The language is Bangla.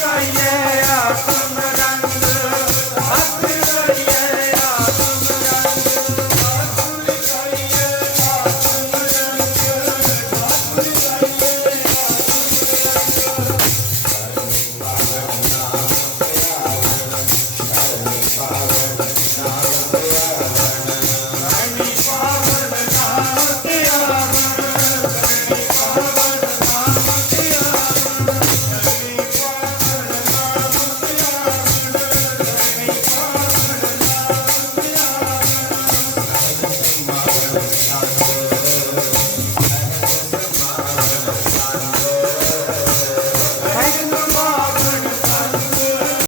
Yeah.